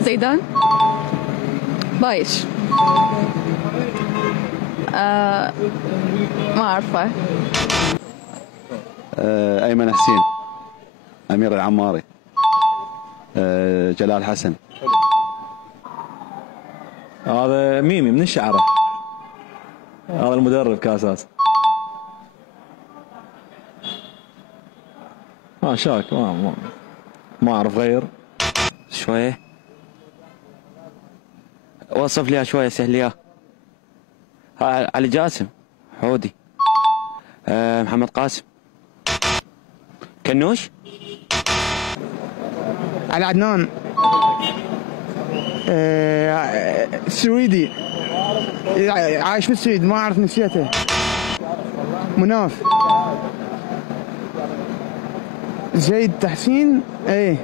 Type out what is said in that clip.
زيدان. بايش. ما أعرفه. أيمن حسين. أمير العماري. جلال حسن. هذا ميمي من الشعرة، هذا المدرب كاساس. شاك ما أعرف غير. شوية وصف لي شوية سهل لي. علي جاسم، حودي، محمد قاسم، كنوش، علي عدنان، سويدي عايش في السويد ما أعرف نسيته. مناف، زيد تحسين. ايه